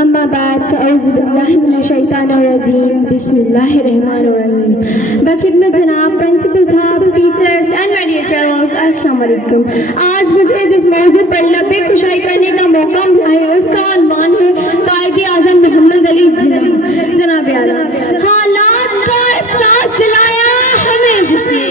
अम्मा बाद फ़अऊज़ु बिल्लाहि मिनश्शैतानिर्रजीम बिस्मिल्लाहिर्रहमानिर्रहीम। बखिदमत जनाब प्रिंसिपल साहब, teachers and my dear fellows, अस्सलाम वालेकुम। आज मुझे जिस मौजूद पर लबे कुशाई करने का मौका मिला है उसका अनवान है कायदे आज़म मोहम्मद अली जनाब आला। हालात का एहसास दिलाया हमें जिसने,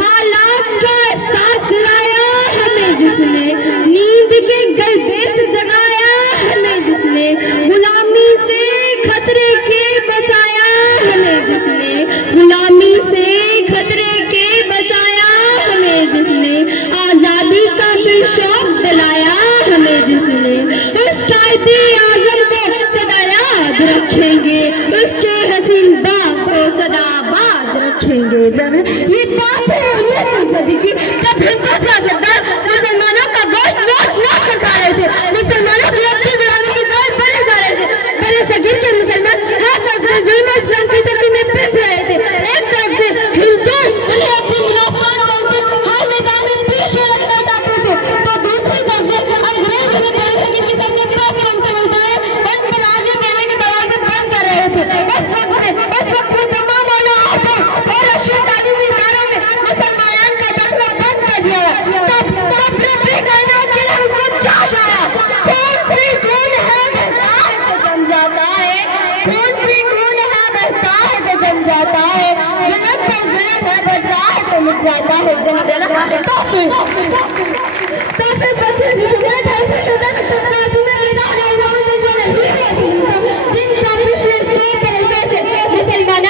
हालात का एहसास दिलाया हमें जिसने, नींद के गलबे से जगाया हमें जिसने, गुलामी से खतरे के बचाया हमें जिसने, गुलामी से खतरे के बचाया हमें जिसने, आजादी का फिर शौक दिलाया हमें जिसने, उस कायदे आज़म को सदा याद रखेंगे, उसके हसीन बाग को सदा बाद रखेंगे। ये बात है 19वीं सदी की, जब हिंदू सियासतदान मुसलमानों का गोश्त नोच नोच कर खा रहे थे, मुसलमानों की अपनी गुलामी की जान बने जा रहे थे। बड़े सगीर के मुसलमान हर तरफ से जुल्म इस्लाम की चक्की में पिस रहे थे। एक तरफ से हिंदू उन्हें अपनी मुनाफात समझते हर मैदान में पीछे रखना चाहते थे, तो दूसरी तरफ से अंग्रेज उन्हें बड़े सगीर की सबसे पास कम समझता है उन पर आगे बढ़ने के दरवाजे बंद कर रहे थे। इस वक्त में तमाम मौला आदम और रशीद तालीमी इदारों में मुसलमान का दाखिला बंद कर दिया। तब रब्बे कायनात के लिए हुक्म चाश आया, खून भी खून है बहता है तो जम जाता है, खून भी खून है बहता है तो जम जाता है, जुल्म पे जुल्म है बढ़ता है तो मिट जाता है। तो फिर बच्चे जिसमें ऐसे शुदा नाजुमे मैदान है उन्होंने जो नहीं जिन काबिल से तरह से मुसलमान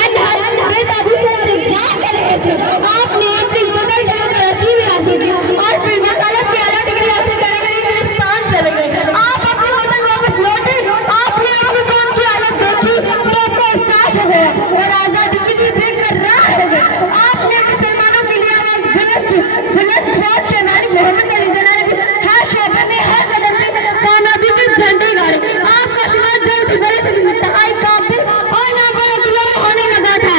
बेताबी से इंतजार कर रहे थे, आपने अपनी बदल कराची में हासिल की और फिर वकालत की आला डिग्री हासिल करने के लिए हिंदुस्तान चले गए। आप अपने वतन वापस लौटे, आपने अपनी कौम की हालत देखी तो आपको एहसास हो गया और आजादी के लिए बेकरार हो गए। आपने मुसलमानों के लिए आवाज बुलंद की, बुलंद सोच के नारी मोहम्मद अली जनाब हर शोबे में हर कदम में कामयाबी के झंडे गाड़े। आपका शुमार जल्द ही बड़े से इंतहाई काबिल और नाबालिगों में होने लगा था।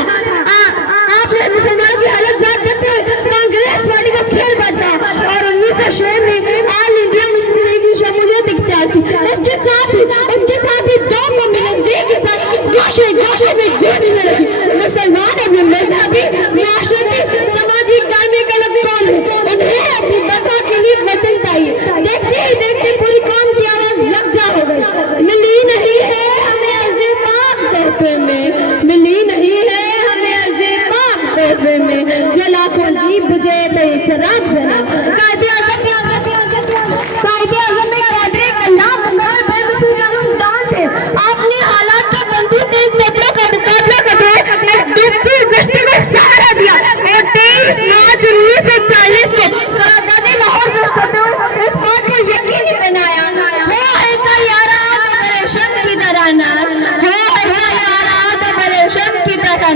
आपने मुसलमानों की हालत जान करते कांग्रेस पार्टी का खेल बदला और 1906 में ऑल इंडिया मुस्लिम लीग की शमूलियत इख्तियार की। इसके साथ ही दो कम्युनिस्ट लीग के साथ गोशे में जूझने लगी। मुसलमान अपने मजहबी, माशरती, सामाजिक, धार्मिक अलग कौम है, उन्हें अपनी बका के लिए वतन चाहिए। देखते ही देखते पूरी कौम की आवाज यकजा हो गई। मिली नहीं है हमें अर्ज़े पाक तोहफे में, मिली नहीं है हमें अर्ज़े पाक तोहफे में, जो लाखों दी बुझे तो चिराग जला। कायदे आज़म में कादरे कल्ला मुकर्रर बेबसी का मुमतान थे। आपने हालात की बंदी तेज नेत्रों का मुकाबला करते हुए डूबती कश्ती को सहारा दिया और 23 मार्च 1940 को कराची लाहौर में करते हुए इस बात को यकीनी बनाया, हो है का यारा तो परेशान की तरह न, हो है यारा तो परेशान की तरह न,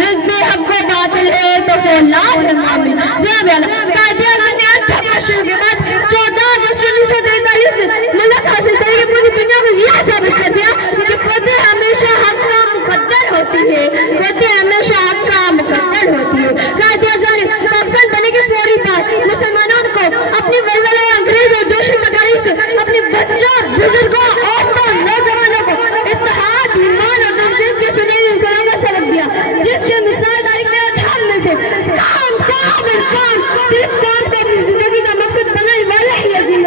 रिज़्क़े हक़ को बातिल है तो फौलाद मामी। जनाब आला कायदे आज़म ने तमाशे के बाद 14 अगस्त 1943 में मुल्क हासिल करके पूरी दुनिया को यह साबित कर दिया कि फतेह हमेशा हक का मुकद्दर होती है, फतेह हमेशा हक का मुकद्दर होती है। कायदे आज़म ने पाकिस्तान बनने के फौरी बाद मुसलमानों को अपनी वलवले अंग्रेज और जोशी मकारी से अपने बच्चों, बुजुर्गों, औरतों, नौजवानों को इत्तेहाद, ईमान और तहजीब के सुनहरे इंसानों का सबक दिया, जिसके मिसालदारी में आज हम में थे। काम सिर्फ काम का अपनी जिंदगी का मकसद बनाने वाला ही अजीम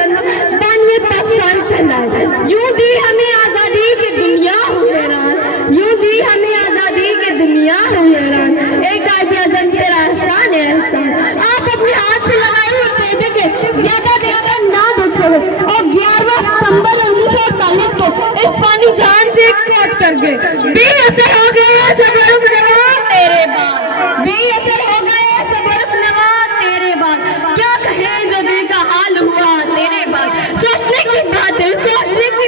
बानिए पाकिस्तान फैलाए। यूं दी हमें आजादी की दुनिया हो हैरान, यूं दी हमें आजादी की दुनिया हो हैरान। एक कायदे आज़म तेरा एहसान है एहसान। आप अपने हाथ से लगाए हुए पेड़े के ज्यादा देर ना देखते हो और 11 सितंबर 1948 को इस पानी जान से काट कर गए। बेअसर हो गए सब बर्फ नवा तेरे बाद, बेअसर हो गए सब बर्फ नवा तेरे बाद, क्या कहें जो दिल का हाल हुआ तेरे बाद। सोचने की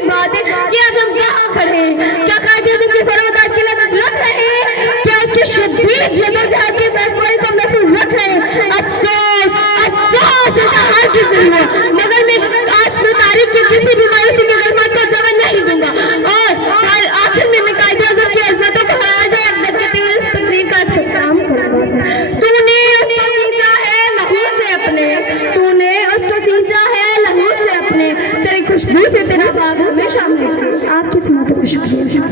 बात है कि आज हम कहाँ खड़े हैं, क्या कायदे आज़म की फरोदात के लिए रख रहे हैं, क्या उसके शब्बीर जदोजहद की महफूज को महफूज रख रहे हैं। अफसोस ऐसा हरगिज़ नहीं हुआ, मगर मैं आज में तारीख की किसी भी मायूसी की गलमात को जवाब नहीं दूंगा और आखिर में मैं कायदे आज़म की अज़मतों को हरा जाए इस तकरीर का इख्तिताम करूंगा। तूने उसको सींचा है लहू से अपने, तूने उसको सींचा है लहू से अपने, तेरी खुशबू से तेरा बाग हमेशा में आपकी सुनने पर शुक्रिया।